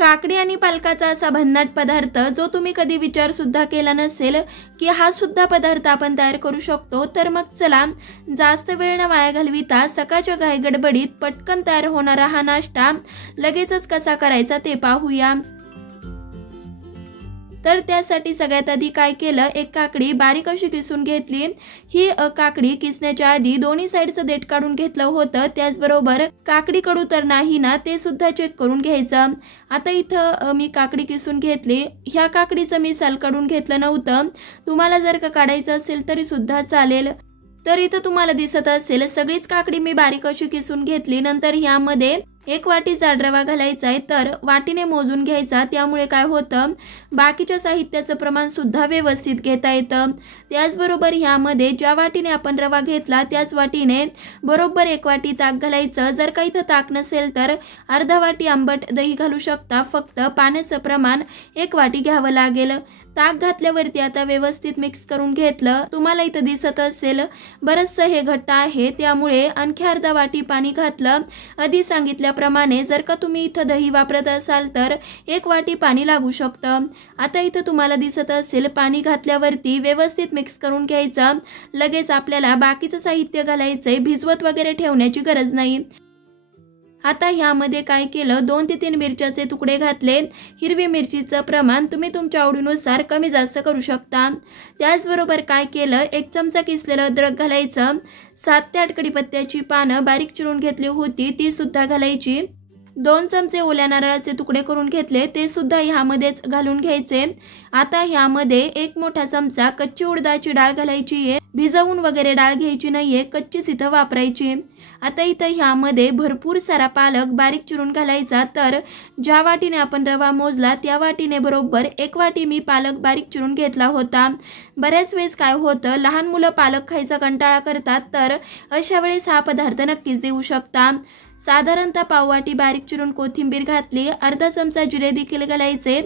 काकडी आणि पालकाचा असा भन्नाट पदार्थ जो तुम्ही कधी विचार सुद्धा केला नसेल की हा सुद्धा पदार्थ आपण तयार करू शकतो, तर मग चला जास्त वेळ न वाया घालविता सकाळच्या घाई गडबडीत पटकन तयार होणारा हा नाश्ता लगेचच कसा करायचा ते पाहूया। तर त्यासाठी सगळ्यात आधी काय केलं, एक काकडी बारीक अशी किसून घेतली। ही काकडी किसण्याच्या आधी दोन्ही साइडचं देठ काढून घेतलं होतं, त्याचबरोबर काकडी कडू तर नाही ना ते सुद्धा चेक करून घ्यायचं। आता इथं मी काकडी किसून घेतली। ह्या काकडीचं मी साल काढून घेतलं नव्हतं, तुम्हाला जर का काढायचं असेल तरी सुद्धा चालेल। तर इथं तुम्हाला दिसत असेल सगळीच काकडी मी बारीक अशी किसून घेतली। नंतर ह्यामध्ये 1 वाटी जाड रवा घालायचा आहे, तर वाटीने मोजून घ्यायचा, त्यामुळे काय होतं बाकीच्या साहित्याचं प्रमाण सुद्धा व्यवस्थित घेता येतं। त्याचबरोबर ह्यामध्ये ज्या वाटीने आपण रवा घेतला त्याच वाटीने बरोबर 1 वाटी ताक घालायचं। जर का इथं ताक नसेल तर अर्धा वाटी आंबट दही घालू शकता, फक्त पाण्याचं प्रमाण 1 वाटी घ्यावं लागेल। ताक घातल्यावरती आता व्यवस्थित मिक्स करून घेतलं। तुम्हाला इथं दिसत असेल बरचसं हे घट्ट आहे, त्यामुळे आणखी अर्धा वाटी पाणी घातलं। आधी सांगितल्याप्रमाणे जर का तुम्ही इथं दही वापरत असाल तर 1 वाटी पाणी लागू शकतं। आता इथं तुम्हाला दिसत असेल पाणी घातल्यावरती व्यवस्थित मिक्स करून घ्यायचं। लगेच आपल्याला बाकीचं साहित्य घालायचंय, भिजवत वगैरे ठेवण्याची गरज नाही। आता ह्यामध्ये काय केलं, 2 ते 3 मिरच्याचे तुकडे घातले। हिरवी मिरचीचं प्रमाण तुम्ही तुमच्या आवडीनुसार कमी जास्त करू शकता। त्याचबरोबर काय केलं, 1 चमचा किसलेलं अद्रक घालायचं। 7 ते 8 कडीपत्त्याची पानं बारीक चिरून घेतली होती ती सुद्धा घालायची। 2 चमचे ओल्या नारळाचे तुकडे करून घेतले, ते सुद्धा ह्यामध्येच घालून घ्यायचे। आता ह्यामध्ये 1 मोठा चमचा कच्ची उडदाची डाळ घालायची आहे, भिजवून वगैरे डाळ घ्यायची नाहीये, कच्चीच इथं वापरायची। आता इथं ह्यामध्ये भरपूर सारा पालक बारीक चिरून घालायचा। तर ज्या वाटीने आपण रवा मोजला त्या वाटीने बरोबर 1 वाटी मी पालक बारीक चिरून घेतला होता। बऱ्याच वेळेस काय होतं, लहान मुलं पालक खायचा कंटाळा करतात, तर अशा वेळेस हा पदार्थ नक्कीच देऊ शकता। साधारणतः पाव वाटी बारीक चिरून कोथिंबीर घातली, अर्धा चमचा जिरे देखील घालायचे,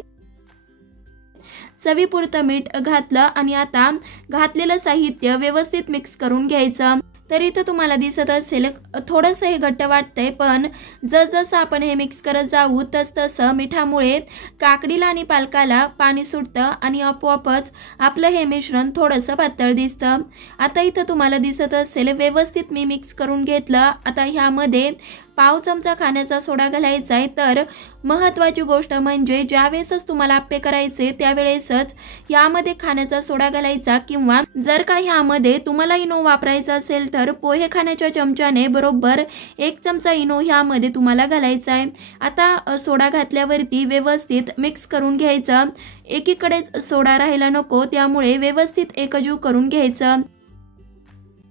चवीपुरतं मीठ घातलं आणि आता घातलेलं साहित्य व्यवस्थित मिक्स करून घ्यायचं। तर इथं तुम्हाला दिसत असेल थोडंसं हे घट्ट वाटतंय, पण जसजसं आपण हे मिक्स करत जाऊ तसतसं मिठामुळे काकडीला आणि पालकाला पाणी सुटतं आणि आपोआपच आपलं हे मिश्रण थोडंसं पातळ दिसतं। आता इथं तुम्हाला दिसत असेल व्यवस्थित मी मिक्स करून घेतलं। आता ह्यामध्ये पाव चमचा खाण्याचा सोडा घालायचा आहे। तर महत्त्वाची गोष्ट म्हणजे ज्यावेळेसच तुम्हाला आप्पे करायचे त्यावेळेसच यामध्ये खाण्याचा सोडा घालायचा, किंवा जर का ह्यामध्ये तुम्हाला इनो वापरायचा असेल तर पोहे खाण्याच्या चमच्याने बरोबर 1 चमचा इनो ह्यामध्ये तुम्हाला घालायचा आहे। आता सोडा घातल्यावरती व्यवस्थित मिक्स करून घ्यायचं, एकीकडेच सोडा राहायला नको, त्यामुळे व्यवस्थित एकजीव करून घ्यायचं।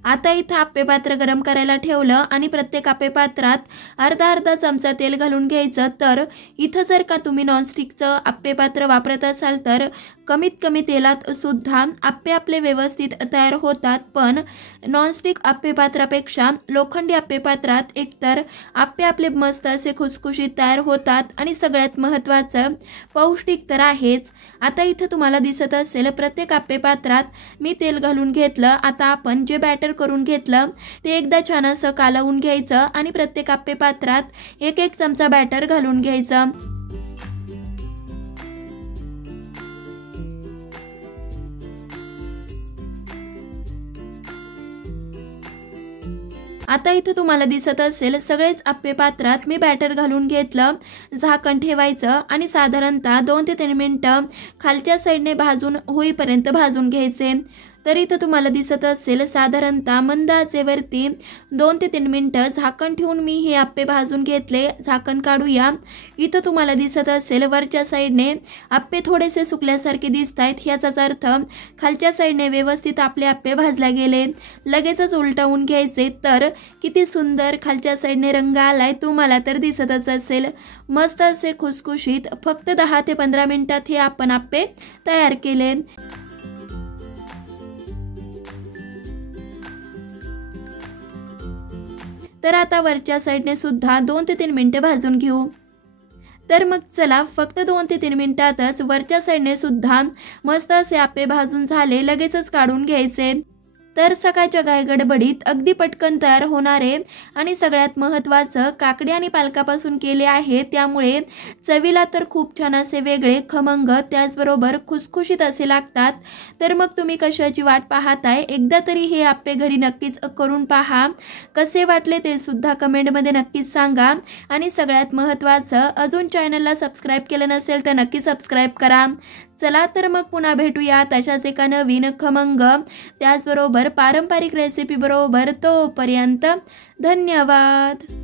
आता इथं आप्पे पात्र गरम करायला ठेवलं आणि प्रत्येक आप्पे पात्रात अर्धा चमचा तेल घालून घ्यायचं। तर इथं जर का तुम्ही नॉनस्टिकचं आप्पे पात्र वापरत असाल तर कमीत कमी तेलात सुद्धा आप्पे आपले व्यवस्थित तयार होतात, पण नॉनस्टिक आप्पे पात्रापेक्षा लोखंडी आप्पे पात्रात एकतर आप्पे आपले मस्त असे खुसखुशीत तयार होतात आणि सगळ्यात महत्त्वाचं पौष्टिक तर आहेच। आता इथं तुम्हाला दिसत असेल प्रत्येक आप्पे पात्रात मी तेल घालून घेतलं। आता आपण जे बॅटर करून घेतलं ते एकदा छान असं कालवून घ्यायचं आणि प्रत्येक आप्पे पात्रात 1 चमचा बॅटर घालून घ्यायचं। आता इथं तुम्हाला दिसत असेल सगळेच आप्पे पात्रात मी बॅटर घालून घेतलं। झाकण ठेवायचं आणि साधारणतः 2 ते 3 मिनिटं खालच्या साईडने भाजून होईपर्यंत भाजून घ्यायचे। तर इथं तुम्हाला दिसत असेल साधारणतः मंद आचेवरती 2 ते 3 मिनिटं झाकण ठेवून मी हे आप्पे भाजून घेतले। झाकण काढूया। इथं तुम्हाला दिसत असेल वरच्या साईडने आप्पे थोडेसे सुकल्यासारखे दिसतायत, ह्याचाच अर्थ खालच्या साईडने व्यवस्थित आपले आप्पे भाजले गेले। लगेचच उलटवून घ्यायचे, तर किती सुंदर खालच्या साईडने रंग आलाय, तुम्हाला तर दिसतच असेल। मस्त असे खुसखुशीत फक्त 10 ते 15 मिनिटात हे आपण आप्पे तयार केले। तर आता वरच्या साईडने सुद्धा 2 ते 3 मिनिटे भाजून घेऊ। तर मग चला फक्त 2 ते 3 मिनिटातच वरच्या साईडने सुद्धा मस्त असे आप्पे भाजून झाले, लगेचच काढून घ्यायचे। तर सकाळच्या घाईगडबडीत अगदी पटकन तयार होणारे आणि सगळ्यात महत्त्वाचं काकडी आणि पालकापासून केले आहे, त्यामुळे चवीला तर खूप छान असे वेगळे खमंग त्याचबरोबर खुसखुशीत असे लागतात। तर मग तुम्ही कशाची वाट पाहताय, एकदा तरी हे आप्पे घरी नक्कीच करून पहा। कसे वाटले ते सुद्धा कमेंटमध्ये नक्कीच सांगा आणि सगळ्यात महत्त्वाचं अजून चॅनलला सबस्क्राईब केलं नसेल तर नक्की सबस्क्राईब करा। चला तर मग पुन्हा भेटूया तशाच एका नवीन खमंग त्याचबरोबर पारंपरिक रेसिपी बरोबर। तोपर्यंत धन्यवाद।